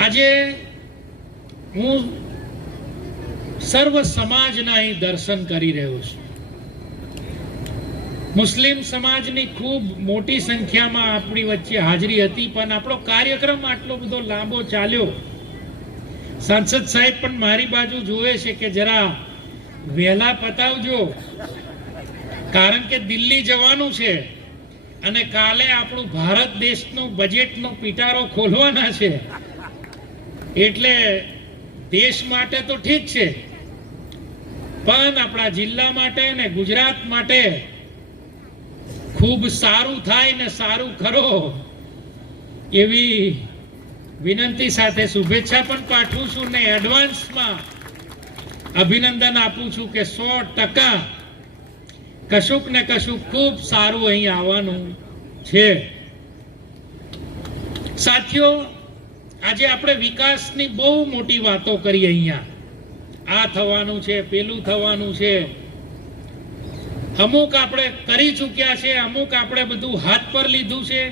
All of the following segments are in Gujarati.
આજે હું સર્વ સમાજના અહીં દર્શન કરી રહ્યો છું. મુસ્લિમ સમાજની ખૂબ મોટી સંખ્યામાં આપણી વચ્ચે હાજરી હતી, પણ આપણો કાર્યક્રમ આટલો બધો લાંબો ચાલ્યો. સાંસદ સાહેબ પણ મારી બાજુ જોવે છે કે જરા વહેલા પતાવજો, કારણ કે દિલ્હી જવાનું છે અને કાલે આપણું ભારત દેશનું બજેટનો પિટારો ખોલવાના છે. એટલે દેશ માટે તો ઠીક છે. પણ આપણા જિલ્લા માટે ને ગુજરાત માટે ખૂબ સારું થાય ને સારું કરો એવી વિનંતી સાથે શુભેચ્છા પણ પાઠવું છું ને એડવાન્સમાં અભિનંદન આપું છું કે સો ટકા કશુંક ને કશુંક ખૂબ સારું અહીં આવવાનું છે. સાથીઓ આજે આપણે વિકાસની બહુ મોટી વાતો કરી અહીંયા. આ થવાનું છે, પેલું થવાનું છે. અમુક આપણે કરી ચૂક્યા છે, અમુક આપણે બધું હાથ પર લીધું છે.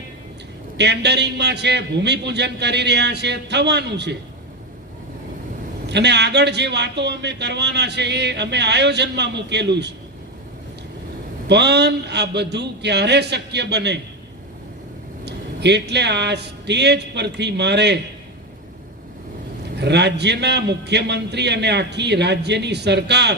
ટેન્ડરિંગમાં છે, ભૂમિપૂજન કરી રહ્યા છે, થવાનું છે. અને આગળ જે વાતો અમે કરવાના છે એ અમે આયોજનમાં મૂકેલું છે. પણ આ બધું ક્યારે શક્ય બને? એટલે આ સ્ટેજ પરથી મારે રાજ્યના મુખ્યમંત્રી અને આખી રાજ્યની સરકાર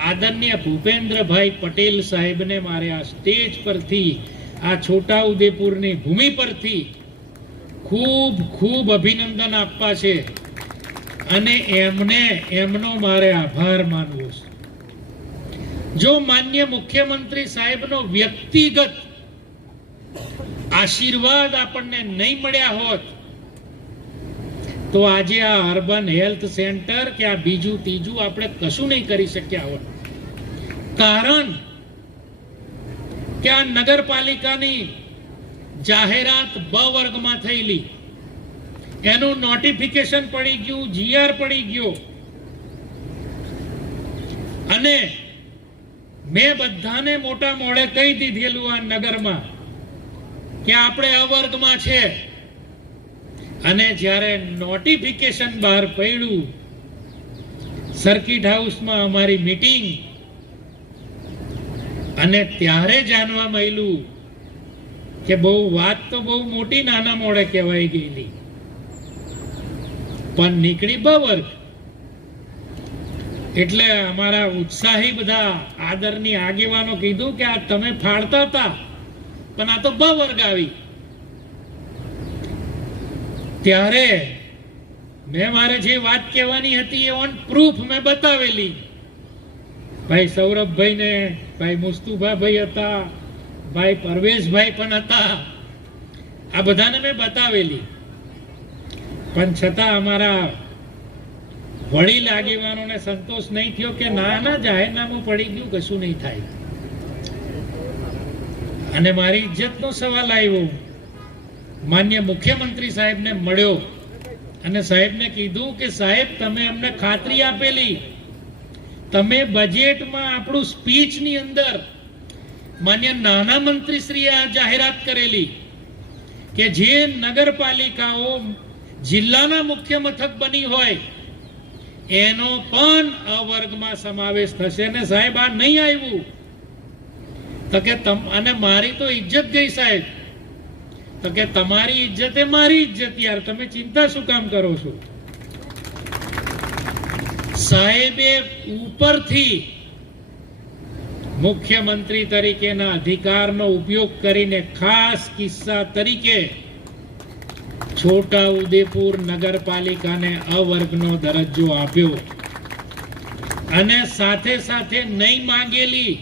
આદરણીય ભૂપેન્દ્રભાઈ પટેલ સાહેબને મારે આ સ્ટેજ પરથી, આ છોટા ઉદેપુરની ભૂમિ પરથી ખૂબ ખૂબ અભિનંદન આપવા છે. અને એમને, એમનો મારે આભાર માનવો છે. જો માન્ય મુખ્યમંત્રી સાહેબનો વ્યક્તિગત આશીર્વાદ આપણને નહીં મળ્યા હોત તો આજે આ અર્બન હેલ્થ સેન્ટર કે આ બીજું ત્રીજું આપણે કશું નહીં કરી શક્યા હોત. કારણ કે આ નગરપાલિકાની જાહેરાત બ વર્ગમાં થયેલી. એનું નોટિફિકેશન પડી ગયું જીઆર પડી ગયો. અને મેં બધાને મોટા મોડે કહી દીધેલું આ નગરમાં કે આપણે અવર્ગમાં છે. અને જ્યારે નોટિફિકેશન બહાર પડ્યું સર્કિટ હાઉસમાં અમારી મીટિંગ અને ત્યારે જાણવા મળ્યું કે બહુ વાત તો બહુ મોટી નાના મોડે કહેવાય ગયેલી. પણ નીકળી બ વર્ગ એટલે અમારા ઉત્સાહી બધા આદરની આગેવાનો કીધું કે આ તમે ફાડતા હતા, પણ આ તો બ વર્ગ આવી. ત્યારે મેં મારે જે વાત કહેવાની હતી એ ઓન પ્રૂફ મેં બતાવેલી. ભાઈ સૌરભભાઈ ને ભાઈ મુસ્તુભાભાઈ હતા, ભાઈ પરવેશભાઈ પણ હતા. આ બધાને મેં બતાવેલી. પણ છતાં અમારા વડીલ આગેવાનોને સંતોષ નહીં થયો કે ના ના, જાહેરનામું પડી ગયું, કશું નહીં થાય. અને મારી ઇજ્જતનો સવાલ આવ્યો. માન્ય મુખ્યમંત્રી સાહેબને મળ્યો અને સાહેબને કીધું કે સાહેબ, તમે અમને ખાતરી આપેલી. તમે બજેટમાં આપણું સ્પીચની અંદર માન્ય નાના મંત્રીશ્રીએ આ જાહેરાત કરેલી કે જે નગરપાલિકાઓ જિલ્લાના મુખ્ય મથક બની હોય, એનો પણ અવર્ગમાં સમાવેશ થશે. ને સાહેબ, આ નહીં આવ્યું. તો કે અને મારી તો ઇજ્જત ગઈ સાહેબ. તો કે તમારી ઇજ્જત એ મારી ઇજ્જત યાર, તમે ચિંતા શું કામ કરો છો? સાહેબે ઉપરથી મુખ્યમંત્રી તરીકેના અધિકારનો ઉપયોગ કરીને ખાસ કિસ્સા તરીકે છોટા ઉદેપુર નગરપાલિકાને અવર્ગનો દરજ્જો આપ્યો. અને સાથે સાથે નહીં માંગેલી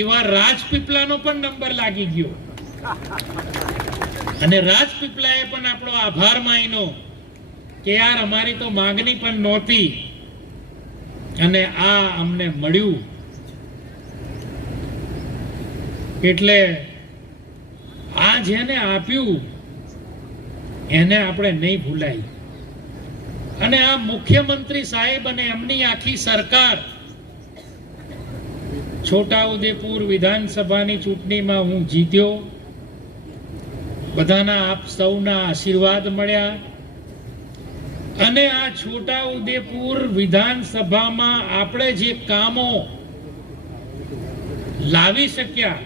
એવા રાજપીપળાનો પણ નંબર લાગી ગયો. અને રાજપીપળાએ પણ આપણો આભાર માન્યો કે યાર અમારી તો માંગણી પણ નહોતી અને આ અમને મળ્યું. એટલે આ જેને આપ્યું, એને આપણે નહીં ભૂલાય. અને આ મુખ્યમંત્રી સાહેબ અને એમની આખી સરકાર, છોટાઉદેપુર વિધાનસભાની ચૂંટણીમાં હું જીત્યો. બધાના આપ સૌના આશીર્વાદ મળ્યા. અને આ છોટા ઉદેપુર વિધાનસભામાં આપણે જે કામો લાવી શક્યા,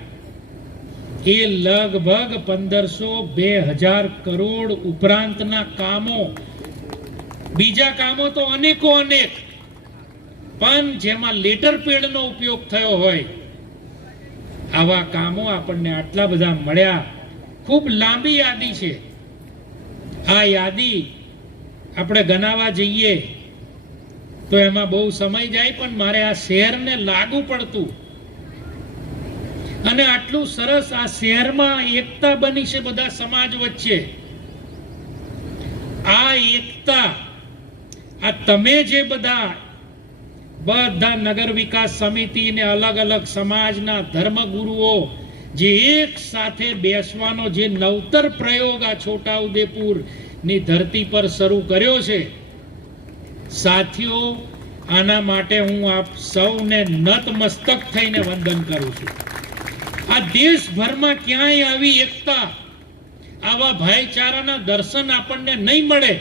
એ લગભગ પંદરસો બે હજાર કરોડ ઉપરાંતના કામો. બીજા કામો તો અનેકો અનેક, પણ જેમાં લેટર પેડનો ઉપયોગ થયો હોય, આવા કામો આપણને આટલા બધા મળ્યા. ખૂબ લાંબી યાદી છે. આ યાદી આપણે ગણાવવા જઈએ તો એમાં બહુ સમય જાય, પણ મારે આ શહેરને લાગુ પડતું. અને આટલું સરસ આ શહેરમાં એકતા બની છે બધા સમાજ વચ્ચે. આ એકતા, આ તમે જે બધા બધા નગર વિકાસ સમિતિ ને અલગ અલગ સમાજના ધર્મગુરુઓ જે એક સાથે બેસવાનો જે નવતર પ્રયોગ આ છોટાઉદેપુરની ધરતી પર શરૂ કર્યો છે, સાથીઓ, આના માટે હું આપ સૌને નતમસ્તક થઈને વંદન કરું છું. આ દેશભરમાં ક્યાંય આવી એકતા, આવા ભાઈચારાના દર્શન આપણને નહીં મળે.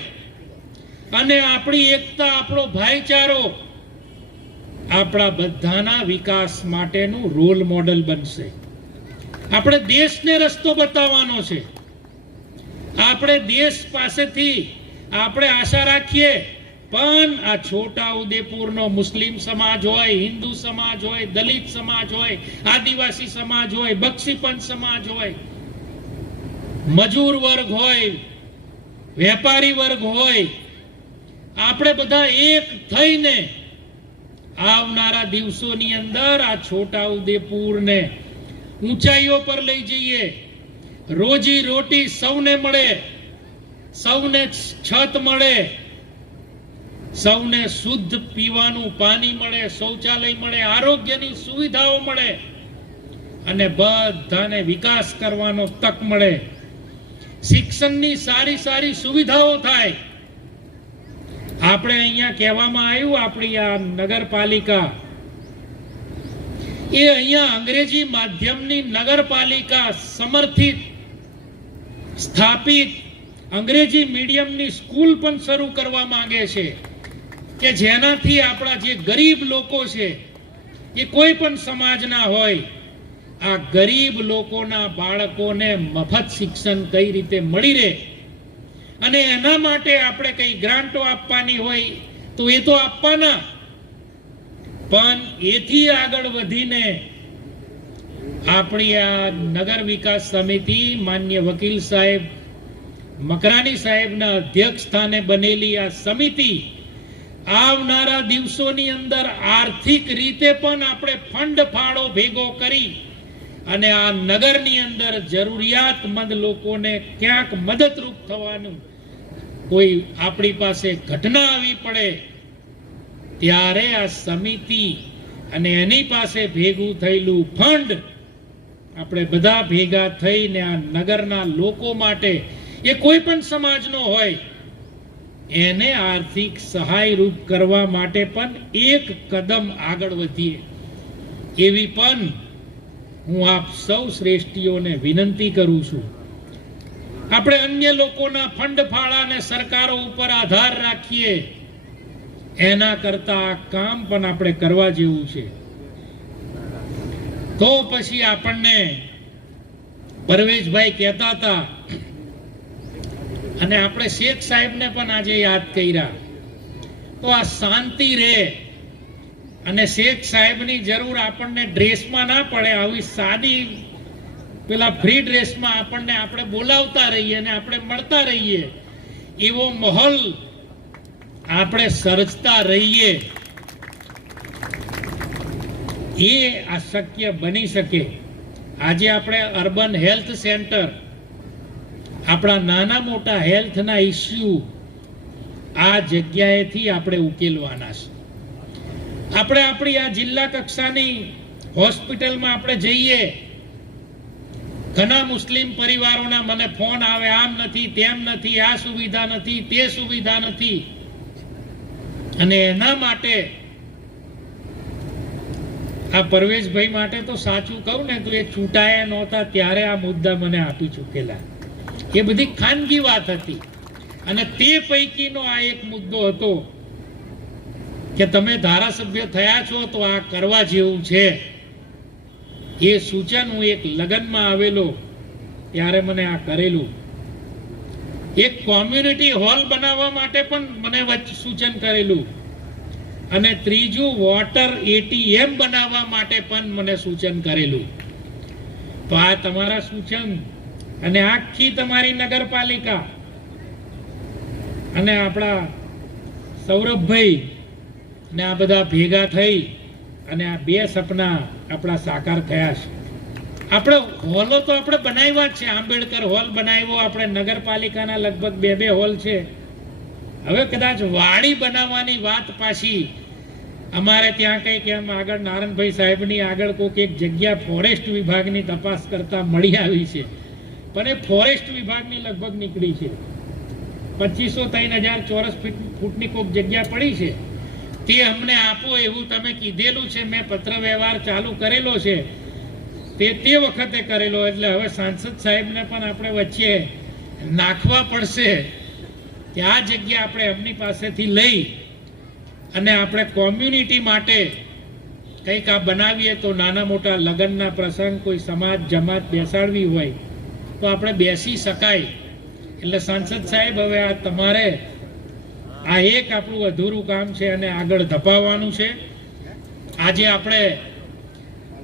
અને આપણી એકતા, આપણો ભાઈચારો આપણા બધાના વિકાસ માટેનું રોલ મોડલ બનશે. આપણે દેશને રસ્તો બતાવવાનો છે. આપણે દેશ પાસેથી આપણે આશા રાખીએ, પણ આ છોટા ઉદેપુરનો મુસ્લિમ સમાજ હોય, હિન્દુ સમાજ હોય, દલિત સમાજ હોય, આદિવાસી સમાજ હોય, બક્ષીપંચ સમાજ હોય, મજૂર વર્ગ હોય, વેપારી વર્ગ હોય, આપણે બધા એક થઈને આવનારા દિવસોની અંદર આ છોટા ઉદેપુરને ઊંચાઈઓ પર લઈ જઈએ. રોજી રોટી સૌને મળે, સૌને છત મળે, સૌને શુદ્ધ પીવાનું પાણી મળે, શૌચાલય મળે, આરોગ્યની સુવિધાઓ મળે અને બધાને વિકાસ કરવાનો તક મળે. શિક્ષણની સારી સારી સુવિધાઓ થાય. આપણે અહીંયા કહેવામાં આવ્યું આપણી આ નગરપાલિકા એ અહીંયા અંગ્રેજી માધ્યમની નગરપાલિકા સમર્થિત, સ્થાપિત, અંગ્રેજી મીડિયમની સ્કૂલ પણ શરૂ કરવા માંગે છે કે જેનાથી આપણા જે ગરીબ લોકો છે, એ કોઈ પણ સમાજના હોય, આ ગરીબ લોકોના બાળકોને મફત શિક્ષણ કઈ રીતે મળી રહે? અને એના માટે આપણે કઈ ગ્રાન્ટો આપવાની હોય તો એ તો આપવાના. પણ એથી આગળ વધીને આપણી આ નગર વિકાસ સમિતિ માન્ય વકીલ સાહેબ, મકરાણી સાહેબના અધ્યક્ષ સ્થાને બનેલી આ સમિતિ આવનારા દિવસોની અંદર આર્થિક રીતે પણ આપણે ફંડ ફાળો ભેગો કરી અને આ નગરની અંદર જરૂરિયાતમંદ લોકોને ક્યાંક મદદરૂપ થવાનું કોઈ આપણી પાસે ઘટના આવી પડે ત્યારે આ સમિતિ અને એની પાસે ભેગું થયેલું ફંડ આપણે બધા ભેગા થઈને આ નગરના લોકો માટે, એ કોઈ પણ સમાજનો હોય, એને આર્થિક સહાય રૂપ કરવા માટે પણ એક કદમ આગળ વધીએ. એવી પણ હું આપ સૌ શ્રેષ્ઠીઓને વિનંતી કરું છું. આપણે અન્ય લોકોના ફંડ ફાળાને સરકારો ઉપર આધાર રાખીએ. એના કરતા કામ પણ આપણે કરવા જેવું છે. તો પછી આપણને પરવેશભાઈ કહેતા હતા, અને આપણે શેખ સાહેબને પણ આજે યાદ કર્યા. તો આ શાંતિ રહે અને શેખ સાહેબની જરૂર આપણને ડ્રેસમાં ના પડે, આવી સાદી પેલા ફ્રી ડ્રેસમાં આપણને આપણે બોલાવતા રહીએ અને આપણે મળતા રહીએ. એવો માહોલ આપણે સર્જતા રહીએ, એ અશક્ય બની શકે. આજે આપણે અર્બન હેલ્થ સેન્ટર, આપણા નાના મોટા હેલ્થના ઇસ્યુ આ જગ્યાએથી આપણે ઉકેલવાના છે. આપણે આપણી આ જિલ્લા કક્ષાની હોસ્પિટલમાં આપણે જઈએ, ઘણા મુસ્લિમ પરિવારોના મને ફોન આવે, આમ નથી, તેમ નથી, આ સુવિધા નથી, તે સુવિધા નથી. અને એના માટે આ પરવેશભાઈ માટે તો સાચું કહું ને, તો એ ચૂંટાયા નહોતા ત્યારે આ મુદ્દા મને આપી ચૂકેલા. એ બધી ખાનગી વાત હતી. અને તે પૈકીનો આ એક મુદ્દો હતો કે તમે ધારાસભ્ય થયા છો તો આ કરવા જેવું છે. એ સૂચન હું એક લગ્નમાં આવેલો, ત્યારે મને આ કરેલું. એક કોમ્યુનિટી હોલ બનાવવા માટે પણ મને સૂચન કરેલું. અને ત્રીજું વોટર એટીએમ બનાવવા માટે પણ મને સૂચન કરેલું. તો આ તમારા સૂચન અને આખી તમારી નગરપાલિકા અને આપણા સૌરભભાઈ ને આ બધા ભેગા થઈ અને આ બે સપના આપણા સાકાર થયા છે. આપણે હોલો તો આપણે બનાવ્યા જ છે. આંબેડકર હોલ બનાવ્યો, આપણે નગરપાલિકાના લગભગ બે બે હોલ છે. હવે કદાચ વાડી બનાવવાની વાત પાછી. અમારે ત્યાં કંઈક એમ આગળ નારણભાઈ સાહેબની આગળ કોઈક એક જગ્યા ફોરેસ્ટ વિભાગની તપાસ કરતા મળી આવી છે. પણ એ ફોરેસ્ટ વિભાગની લગભગ નીકળી છે. પચીસો ત્રણ હજાર ચોરસ ફીટ ફૂટની કોઈક જગ્યા પડી છે. તે અમને આપો એવું તમે કીધેલું છે. મેં પત્ર વ્યવહાર ચાલુ કરેલો છે. તે તે વખતે કરેલો એટલે હવે સાંસદ સાહેબને પણ આપણે વચ્ચે નાખવા પડશે કે આ જગ્યા આપણે એમની પાસેથી લઈ અને આપણે કોમ્યુનિટી માટે કંઈક આ બનાવીએ તો નાના મોટા લગ્નના પ્રસંગ, કોઈ સમાજ, જમાત બેસાડવી હોય તો આપણે બેસી શકાય. એટલે સાંસદ સાહેબ હવે આ તમારે આ એક આપણું અધૂરું કામ છે અને આગળ ધપાવવાનું છે. આજે આપણે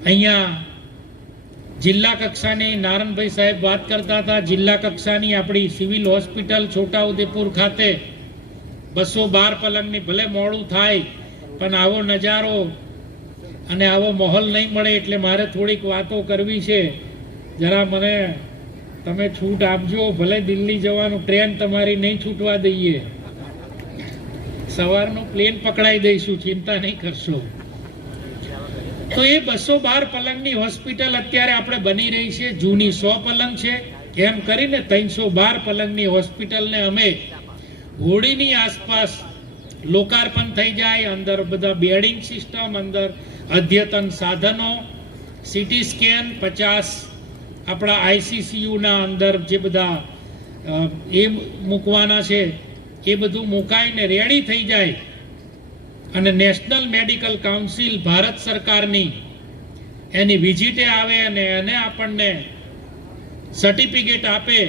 અહીંયા જિલ્લા કક્ષાની નારણભાઈ સાહેબ વાત કરતા હતા. જિલ્લા કક્ષાની આપણી સિવિલ હોસ્પિટલ છોટાઉદેપુર ખાતે બસો બાર પલંગની ભલે મોડું થાય, પણ આવો નજારો અને આવો માહોલ નહીં મળે એટલે મારે થોડીક વાતો કરવી છે. જરા મને તમે છૂટ આપજો, ભલે દિલ્હી જવાનું ટ્રેન તમારી નહીં છૂટવા દઈએ. સવારનું પ્લેન પકડાઈ દઈશું, ચિંતા નહીં કરશો. તો એ બસો બાર પલંગની હોસ્પિટલ અત્યારે આપણે બની રહી છે. જૂની સો પલંગ છે. એમ કરીને ત્રણસો બાર પલંગની હોસ્પિટલને અમે હોળીની આસપાસ લોકાર્પણ થઈ જાય. અંદર બધા બેડિંગ સિસ્ટમ, અંદર અદ્યતન સાધનો સિટી સ્કેન, પચાસ આપણા આઈસીસીયુના અંદર જે બધા એ મૂકવાના છે. એ બધું મુકાઈને રેડી થઈ જાય. અને નેશનલ મેડિકલ કાઉન્સિલ ભારત સરકારની એની વિઝિટે આવે અને એને આપણને સર્ટિફિકેટ આપે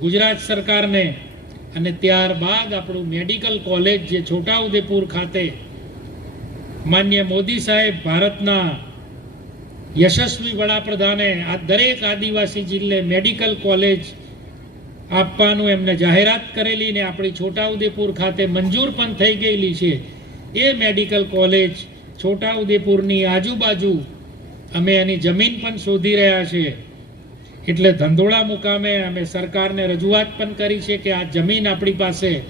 ગુજરાત સરકારને. અને ત્યારબાદ આપણું મેડિકલ કોલેજ જે છોટાઉદેપુર ખાતે માન્ય મોદી સાહેબ ભારતના યશસ્વી વડાપ્રધાને આ દરેક આદિવાસી જિલ્લે મેડિકલ કોલેજ આપવાનું એમને જાહેરાત કરેલી ને આપણી છોટાઉદેપુર ખાતે મંજૂર પણ થઈ ગયેલી છે. એ મેડિકલ કોલેજ છોટાઉદેપુરની આજુબાજુ અમે એની જમીન પણ શોધી રહ્યા છીએ એટલે ધંધોળા મુકામે અમે સરકારને રજૂઆત પણ કરી છે કે આ જમીન આપણી પાસે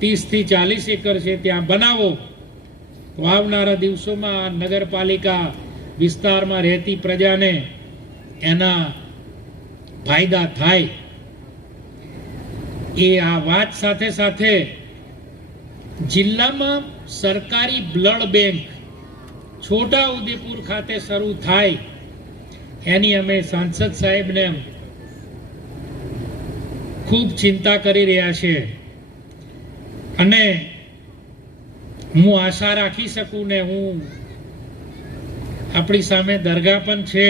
ત્રીસથી ચાલીસ એકર છે, ત્યાં બનાવો. તો આવનારા દિવસોમાં નગરપાલિકા વિસ્તારમાં રહેતી પ્રજાને એના ફાયદા થાય. એ આ વાત સાથે સાથે જિલ્લામાં સરકારી બ્લડ બેંક છોટા ઉદેપુર ખાતે શરૂ થાય. એની અમે સાંસદ સાહેબને ખૂબ ચિંતા કરી રહ્યા છે. અને હું આશા રાખી શકું ને હું આપણી સામે દરગાહ પણ છે.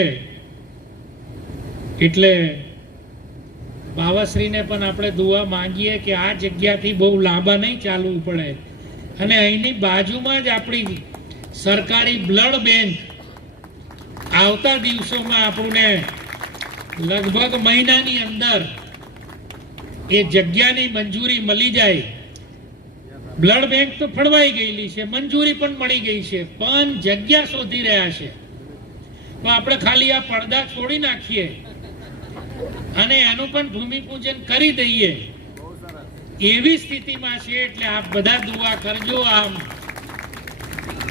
એટલે બાવાશ્રીને પણ આપણે દુઆ માંગીએ કે આ જગ્યાથી બહુ લાંબા નહીં ચાલવું પડે. અને અહીંની બાજુમાં જ આપણી સરકારી બ્લડ બેંક આવતા દિવસોમાં આપણને લગભગ મહિનાની અંદર એ જગ્યાની મંજૂરી મળી જાય. બ્લડ બેંક તો ફળવાઈ ગયેલી છે, મંજૂરી પણ મળી ગઈ છે, પણ જગ્યા શોધી રહ્યા છે. તો આપણે ખાલી આ પડદા છોડી નાખીએ અને એનું પણ ભૂમિપૂજન કરી દઈએ. એવી સ્થિતિમાં છે એટલે આપ બધા દુઆ કરજો આમ.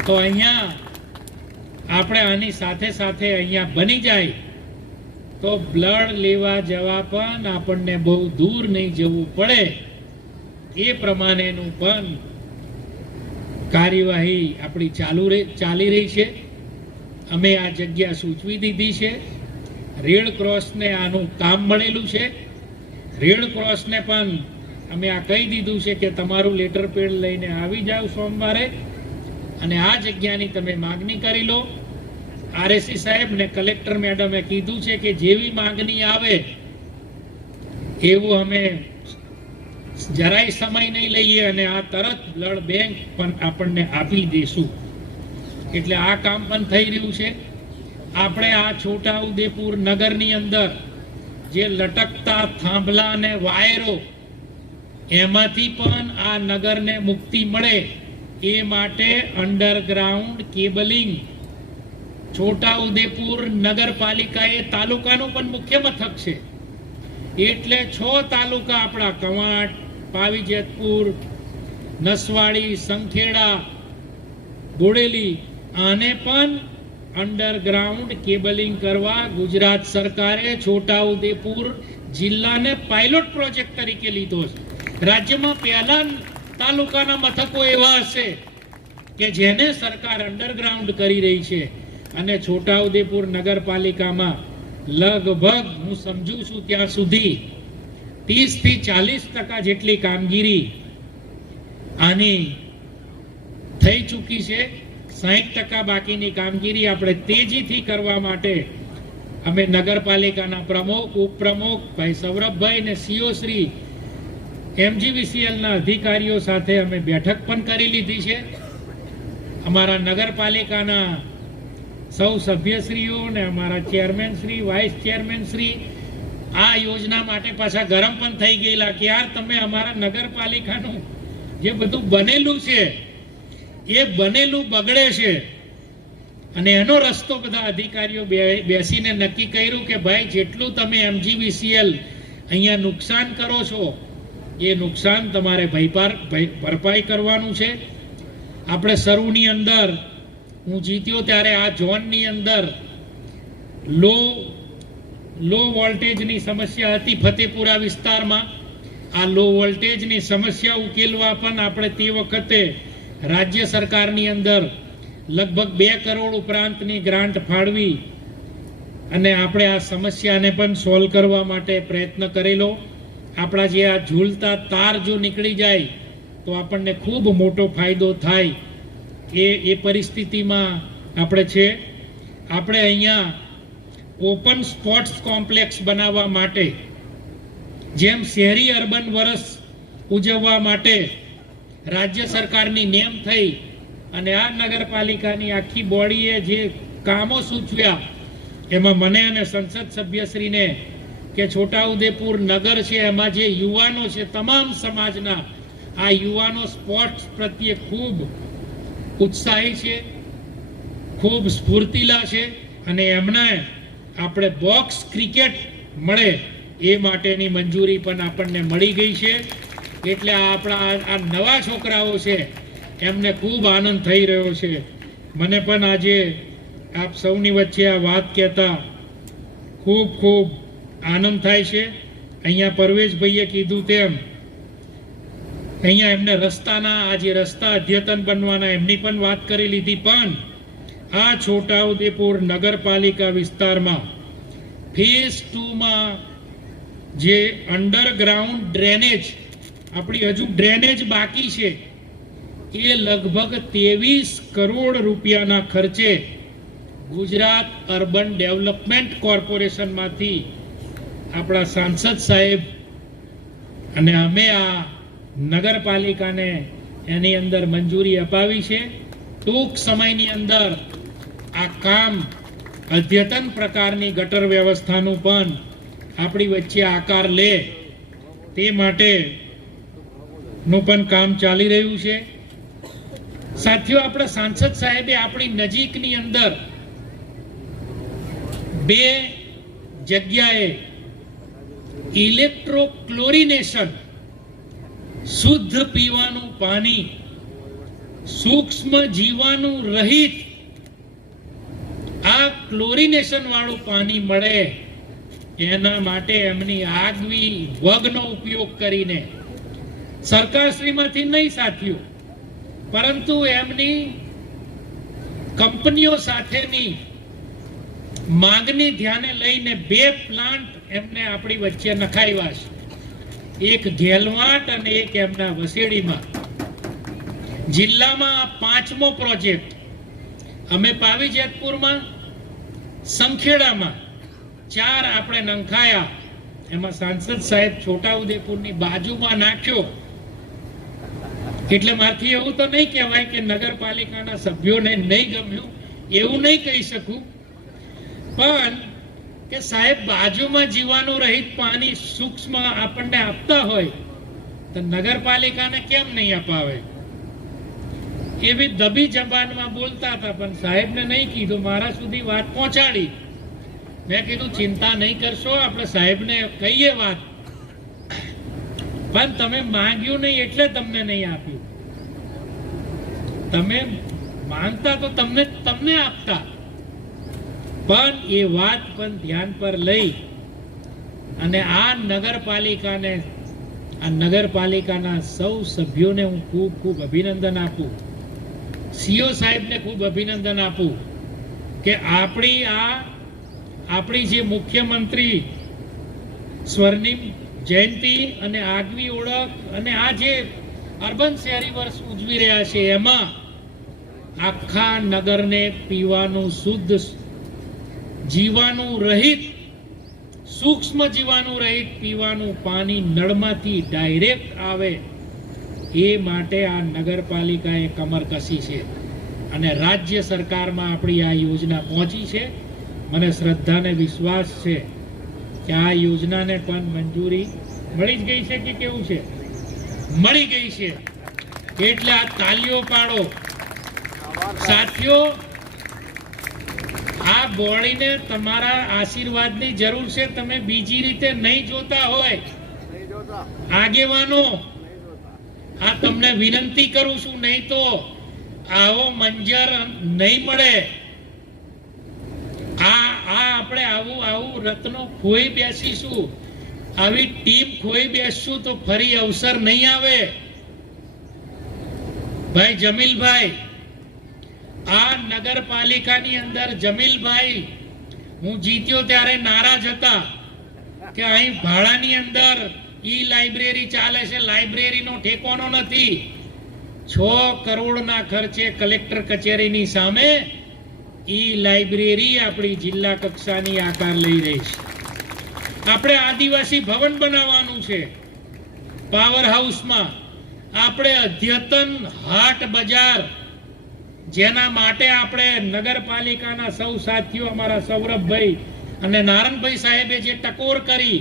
તો અહીંયા આપણે આની સાથે સાથે અહીંયા બની જાય. તો બ્લડ લેવા જવા પણ આપણને બહુ દૂર નહીં જવું પડે. એ પ્રમાણેનું પણ કાર્યવાહી આપણી ચાલુ ચાલી રહી છે. અમે આ જગ્યા સૂચવી દીધી છે. રેડ ક્રોસને આનું કામ મળેલું છે. રેડ ક્રોસને પણ અમે આ કહી દીધું છે કે તમારું લેટર પેડ લઈને આવી જાઓ સોમવારે અને આ જગ્યાની તમે માગણી કરી લો. આરએસી સાહેબ ને કલેક્ટર મેડમે કીધું છે કે જેવી માગણી આવે, એવું અમે જરાય સમય નહીં લઈએ અને આ તરત બ્લડ બેંક પણ આપણને આપી દઈશું એટલે આ કામ પણ થઈ રહ્યું છે. આપણે આ છોટા ઉદેપુર નગરની અંદર જે લટકતા થાંભલા અને વાયરો એમાંથી પણ આ નગરને મુક્તિ મળે એ માટે અંડરગ્રાઉન્ડ કેબલિંગ છોટા ઉદેપુર નગરપાલિકા એ તાલુકાનું પણ મુખ્ય મથક છે. એટલે છ તાલુકા આપણા કવાંટ, પાવીજેતપુર, નસવાડી, સંખેડા, બોડેલી આને પણ અંડરગ્રાઉન્ડ કેબલિંગ કરવા ગુજરાત સરકારે છોટાઉદેપુર જિલ્લાને પાયલોટ પ્રોજેક્ટ તરીકે લીધો છે. રાજ્યમાં પહેલા તાલુકાના મથકો એવા હશે કે જેને સરકાર અંડરગ્રાઉન્ડ કરી રહી છે. અને છોટાઉદેપુર નગરપાલિકામાં લગભગ હું સમજુ છું ત્યાં સુધી ત્રીસથી ચાલીસ ટકા જેટલી કામગીરી આની થઈ ચૂકી છે. સાહીઠ ટકા બાકીની કામગીરી આપણે તેજીથી કરવા માટે અમે નગરપાલિકાના પ્રમુખ, ઉપપ્રમુખ ભાઈ સૌરભભાઈ ને સીઓ શ્રી એમજીવીસીએલના અધિકારીઓ સાથે અમે બેઠક પણ કરી લીધી છે. અમારા નગરપાલિકાના સૌ સભ્યશ્રીઓ અને અમારા chairman Shri, vice chairman Shri, આ યોજના માટે પાછા ગરમ પણ થઈ ગયેલા કે યાર તમે અમારા નગરપાલિકાનું જે બધું બનેલું છે, એ બનેલું બગડે છે. અને એનો રસ્તો બધા અધિકારીઓ બેસીને નક્કી કર્યું કે ભાઈ જેટલું તમે એમજીવીસીએલ અહીંયા નુકસાન કરો છો એ નુકસાન તમારે ભયપાર ભય- ભરપાઈ કરવાનું છે. આપણે શરૂની અંદર, હું જીત્યો ત્યારે આ ઝોનની અંદર લો લો વોલ્ટેજની સમસ્યા હતી ફતેપુરા વિસ્તારમાં. આ લો વોલ્ટેજની સમસ્યા ઉકેલવા પણ આપણે તે વખતે રાજ્ય સરકારની અંદર લગભગ બે કરોડ ઉપરાંતની ગ્રાન્ટ ફાળવી અને આપણે આ સમસ્યાને પણ સોલ્વ કરવા માટે પ્રયત્ન કરેલો. આપણા જે આ ઝૂલતા તાર જો નીકળી જાય, તો આપણને ખૂબ મોટો ફાયદો થાય. એ એ પરિસ્થિતિમાં આપણે છે, આપણે અહીંયા ઓપન સ્પોર્ટ્સ કોમ્પ્લેક્સ બનાવવા માટે, જેમ શહેરી અર્બન વર્ષ ઉજવવા માટે રાજ્ય સરકારની નેમ થઈ અને આ નગરપાલિકાની આખી બોડીએ જે કામો સૂચવ્યા, એમાં મને અને સંસદ સભ્યશ્રીને કે છોટાઉદેપુર નગર છે, એમાં જે યુવાનો છે, તમામ સમાજના, આ યુવાનો સ્પોર્ટ્સ પ્રત્યે ખૂબ ઉત્સાહી છે, ખૂબ સ્ફૂર્તિલા છે અને એમને આપણે બોક્સ ક્રિકેટ મળે એ માટેની મંજૂરી પણ આપણને મળી ગઈ છે. એટલે આપણા આ નવા છોકરાઓ છે, એમને ખૂબ આનંદ થઈ રહ્યો છે. મને પણ આજે આપ સૌની વચ્ચે આ વાત કહેતા ખૂબ ખૂબ આનંદ થાય છે. અહીંયા પરવેશભાઈએ કીધું તેમ, અહીંયા એમને રસ્તાના, આ જે રસ્તા અધ્યતન બનવાના, એમની પણ વાત કરી લીધી, પણ આ છોટાઉદેપુર નગરપાલિકા વિસ્તારમાં ફેઝ ટુમાં જે અંડરગ્રાઉન્ડ ડ્રેનેજ આપણી હજુ ડ્રેનેજ બાકી છે, એ લગભગ ત્રેવીસ કરોડ રૂપિયાના ખર્ચે ગુજરાત અર્બન ડેવલપમેન્ટ કોર્પોરેશનમાંથી આપણા સાંસદ સાહેબ અને અમે આ નગરપાલિકાને એની અંદર મંજૂરી અપાવી છે. ટૂંક સમયની અંદર આ કામ અદ્યતન પ્રકારની ગટર વ્યવસ્થાનું પણ આપણી વચ્ચે આકાર લે તે માટે નું પણ કામ ચાલી રહ્યું છે. સાથીઓ, આપણા સાંસદ સાહેબે આપણી નજીકની અંદર બે જગ્યાએ ઇલેક્ટ્રોક્લોરિનેશન, શુદ્ધ પીવાનું પાણી, સૂક્ષ્મ જીવાણુ રહિત, આ ક્લોરિનેશન વાળું પાણી મળે એના માટે એમની આગવી વગનો ઉપયોગ કરીને. સરકારશ્રીમાંથી નહીં સાથીઓ, પરંતુ એમની કંપનીઓ સાથેની માંગની ધ્યાને લઈને બે પ્લાન્ટ એમને આપણી વચ્ચે નખાવ્યા છે. એક ઘેલવાટ અને એક એમના વસેડીમાં. જિલ્લામાં પાંચમો પ્રોજેક્ટ. અમે પાવી જેતપુરમાં સંખેડામાં ચાર આપણે નંખાયા. એમાં સાંસદ સાહેબ છોટાઉદેપુરની બાજુમાં નાખ્યો. એટલે મારથી એવું તો નહીં કહેવાય કે નગરપાલિકાના સભ્યોને નહીં ગમ્યું. એવું નહીં કહી શકું. પણ કે સાહેબ, બાજુમાં જીવાનું રહિત પાણી સૂક્ષ્મ આપણને આપતા હોય, તો નગરપાલિકાને કેમ નહીં અપાવે? એવી દબી જબાનમાં બોલતા હતા, પણ સાહેબને નહીં કીધું. મારા સુધી વાત પહોંચાડી. મેં કીધું, ચિંતા નહીં કરશો, આપણે સાહેબને કહીએ વાત. પણ તમે માંગ્યું નહીં એટલે તમને નહીં આપ્યું. તમે માંગતા તો તમને તમને આપતા. પણ એ વાત પણ ધ્યાન પર લઈ અને આ નગરપાલિકાને, આ નગરપાલિકાના સૌ સભ્યોને હું ખૂબ ખૂબ અભિનંદન આપું. સીઓ સાહેબને ખૂબ અભિનંદન આપું કે આપણી આ, આપણી જે મુખ્યમંત્રી સ્વર્ણિમ જયંતિ અને આગવી ઓળખ અને આ જે અર્બન શહેરી વર્ષ ઉજવી રહ્યા છે, એમાં આખા નગરને પીવાનું શુદ્ધ જીવાનું રહિત સૂક્ષ્મ જીવાનું રહિત પીવાનું પાણી નળમાંથી ડાયરેક્ટ આવે એ માટે આ નગરપાલિકાએ કમર કસી છે. અને રાજ્ય સરકારમાં આપણી આ યોજના પહોંચી છે. મને શ્રદ્ધાને વિશ્વાસ છે કે આ યોજનાને પણ મંજૂરી મળી જ ગઈ છે કે કેવું છે? મળી ગઈ છે. એટલે આ તાલીઓ પાડો. સાથીઓ આ બોડીને તમારા આશીર્વાદની જરૂર છે. તમે બીજી રીતે નહીં જોતા હોય. આગેવાનો, આ તમને વિનંતી કરું છું, નહીં તો આવો મંજર નહીં મળે. આ આ આપણે આવું આવું રત્નો ખોઈ બેસીશું. આવી ટીમ ખોઈ બેસશું તો ફરી અવસર નહીં આવે. ભાઈ જમીલભાઈ આ નગરપાલિકાની અંદર જમીલભાઈ, હું જીત્યો ત્યારે નારાજ હતા કે અહીં ભાડાની અંદર ઈ લાઇબ્રેરી ચાલે છે. લાઇબ્રેરીનો ઠેકોનો નથી. છ કરોડના ખર્ચે કલેક્ટર કચેરીની સામે ઈ લાઇબ્રેરી આપણી જિલ્લા કક્ષાની આકાર લઈ રહી છે. આપણે આદિવાસી ભવન બનાવવાનું છે. પાવર હાઉસમાં આપણે અદ્યતન હાટ બજાર જેના માટે આપણે નગરપાલિકાના સૌ સાથીઓ, અમારા સૌરભભાઈ અને નારણભાઈ સાહેબે જે ટકોર કરી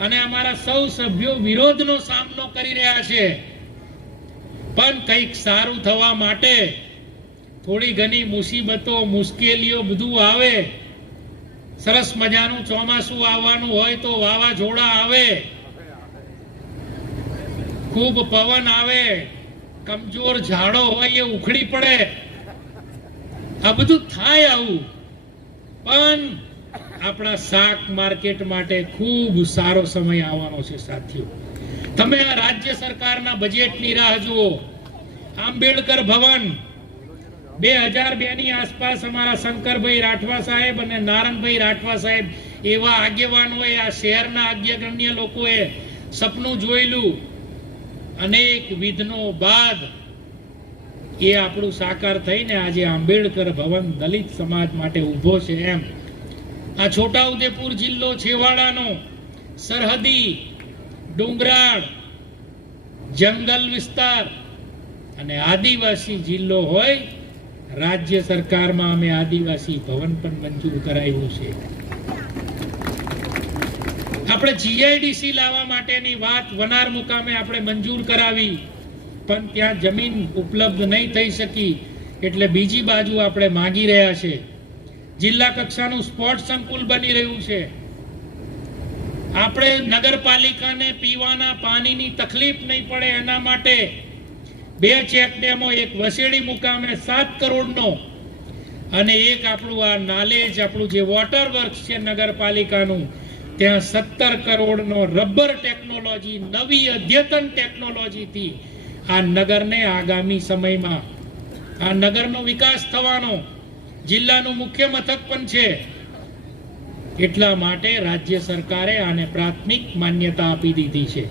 અને અમારા સૌ સભ્યો વિરોધનો સામનો કરી રહ્યા છે, પણ કંઈક સારું થવા માટે થોડી ઘણી મુસીબતો, મુશ્કેલીઓ બધું આવે. સરસ મજાનું ચોમાસું આવવાનું હોય તો વાવાઝોડા આવે. ખૂબ પવન આવે. કમજોર ઝાડો હોય એ ઉખડી પડે. આ બધું થાય આવું. પણ આપણા શાક માર્કેટ માટે ખૂબ સારો સમય આવવાનો છે સાથીઓ. તમે આ રાજ્ય સરકારના બજેટની રાહ જુઓ. આંબેડકર ભવન બે હજાર બે ની આસપાસ અમારા શંકરભાઈ રાઠવા સાહેબ અને નારણભાઈ રાઠવા સાહેબ એવા આગેવાનોએ આ શહેરના અગ્રગણ્ય લોકોએ સપનું જોયેલું. અનેક વિધનો બાદ એ આપણું સાકાર થઈને આજે આંબેડકર ભવન દલિત સમાજ માટે ઊભો છે એમ. આ છોટાઉદેપુર જિલ્લો છેવાડાનો સરહદી, ડુંગરાળ, જંગલ વિસ્તાર અને આદિવાસી જિલ્લો હોય, રાજ્ય સરકારમાં અમે આદિવાસી ભવન પણ મંજૂર કરાવ્યું છે. આપણે જીઆઈડીસી લાવવા માટેની વાત વનાર મુકામે આપણે મંજૂર કરાવી. પણ ત્યાં જમીન ઉપલબ્ધ નહીં થઈ શકી એટલે બીજી બાજુ આપણે માંગી રહ્યા છે. જિલ્લા કક્ષાનું સ્પોર્ટ સંકુલ બની રહ્યું છે. આપણે નગરપાલિકાને પીવાના પાણીની તકલીફ નહીં પડે એના માટે બે ચેક ડેમો, એક વસેડી મુકામે સાત કરોડનો અને એક આપણું આ નાલેજ, આપણું જે વોટર વર્ક્સ છે નગરપાલિકાનું, ત્યાં સત્તર કરોડનો રબર ટેકનોલોજી નવી અદ્યતન ટેકનોલોજીથી આ નગરને આગામી સમયમાં, આ નગરનો વિકાસ થવાનો જિલ્લાનું મુખ્ય મથક પણ છે. એટલા માટે રાજ્ય સરકારે આને પ્રાથમિક માન્યતા આપી દીધી છે.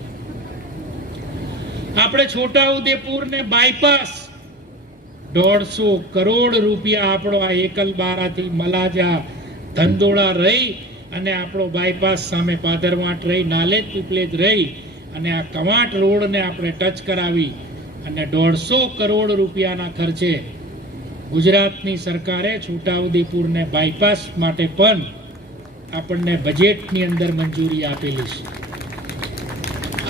આપણે છોટાઉદેપુરને બાયપાસ દોઢસો કરોડ રૂપિયા આપણો આ એકલ બારાથી મલાજા ધંધોળા રહી અને આપણો બાયપાસ સામે પાદરવાટ રહી, નાલેજ પીપલેજ રહી અને આ કવાંટ રોડને આપણે ટચ કરાવી અને દોઢસો કરોડ રૂપિયાના ખર્ચે ગુજરાતની સરકારે છોટાઉદેપુરને બાયપાસ માટે પણ આપણને બજેટની અંદર મંજૂરી આપેલી છે.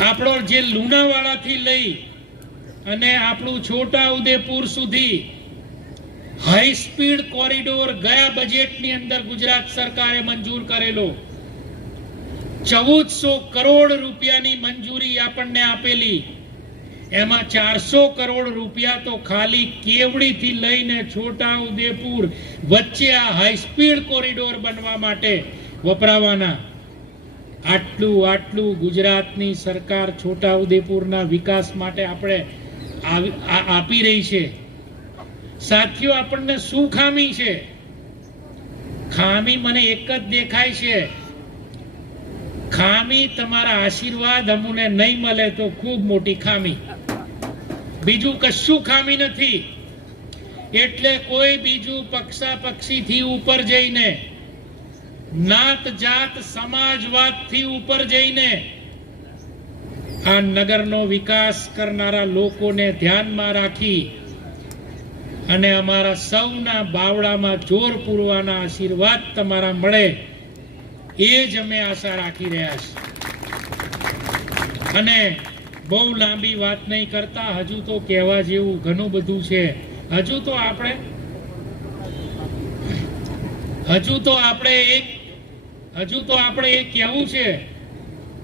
આપણો જે લુણાવાડાથી લઈ અને આપણું છોટાઉદેપુર સુધી હાઈ સ્પીડ કોરિડોર ગયા બજેટની અંદર ગુજરાત સરકારે મંજૂર કરેલો ચૌદસો કરોડ રૂપિયાની મંજૂરી આપણને આપેલી. એમાં ચારસો કરોડ રૂપિયા તો ખાલી કેવડીથી લઈને છોટા ઉદેપુર વચ્ચે આ હાઈ સ્પીડ કોરિડોર બનવા માટે વપરાવાના. આટલું આટલું ગુજરાતની સરકાર છોટા ઉદેપુરના વિકાસ માટે આપણે આપી રહી છે. સાથીઓ, આપણને શું ખામી છે? ખામી મને એક જ દેખાય છે. ખામી તમારા આશીર્વાદ અમુને નહીં મળે તો ખૂબ મોટી ખામી. બીજું કશું ખામી નથી. એટલે કોઈ બીજું પક્ષા પક્ષીથી ઉપર જઈને, નાત જાત સમાજવાદથી ઉપર જઈને, આ નગરનો વિકાસ કરનારા લોકોને ધ્યાનમાં રાખી અને અમારા સૌના બાવડામાં જોર પૂરવાના આશીર્વાદ તમારા મળે. એ જ અમે આશા રાખી રહ્યા છીએ. અને બહુ લાંબી વાત નહીં કરતા, હજુ તો કહેવા જેવું ઘણું બધું છે. હજુ તો આપણે, હજુ તો આપણે એક, હજુ તો આપણે એ કહેવું છે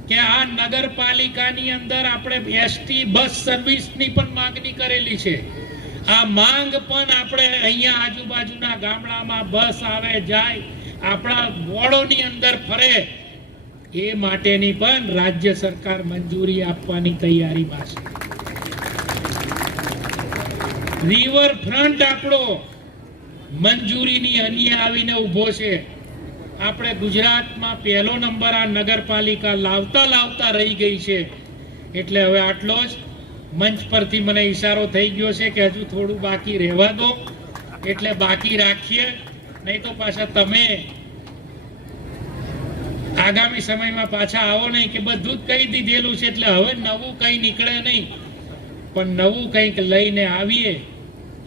કે આ નગરપાલિકાની અંદર આપણે એસટી બસ સર્વિસની પણ માંગણી કરેલી છે. આ માંગ પણ આપણે અહીંયા આજુબાજુના ગામડામાં બસ આવે, જાય આપણા મોડોની અંદર ફરે, એ માટેની પણ રાજ્ય સરકાર મંજૂરી આપવાની તૈયારીમાં છે. રિવર ફ્રન્ટ આપણો મંજૂરીની અન્ય આવીને ઊભો છે. આપણે ગુજરાતમાં પહેલો નંબર આ નગરપાલિકા લાવતા લાવતા રહી ગઈ છે. એટલે હવે આટલો જ મંચ પરથી મને ઈશારો થઈ ગયો છે કે હજુ થોડું બાકી રહેવા દો. એટલે બાકી રાખીએ. નહીં તો પાછા તમે આગામી સમયમાં પાછા આવો નહીં કે બધું જ કહી દીધેલું છે એટલે હવે નવું કંઈ નીકળે નહીં પણ નવું કંઈક લઈને આવીએ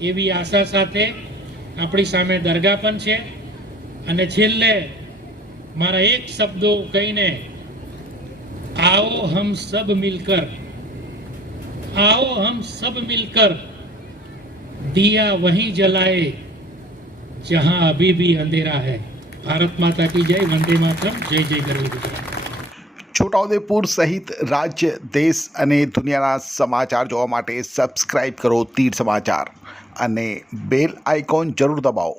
એવી આશા સાથે આપણી સામે દરગાહ પણ છે અને છેલ્લે મારા એક શબ્દો કહીને आओ हम सब मिलकर आओ हम सब मिलकर दिया वहीं जलाए જહાં અભી ભી અંધેરા હૈ ભારત માતા કી જય વંદે માતરમ જય જય ગરવી છોટાઉદેપુર સહિત રાજ્ય, દેશ અને દુનિયાના સમાચાર જોવા માટે સબસ્ક્રાઇબ કરો તીર સમાચાર અને બેલ આઇકોન જરૂર દબાવો.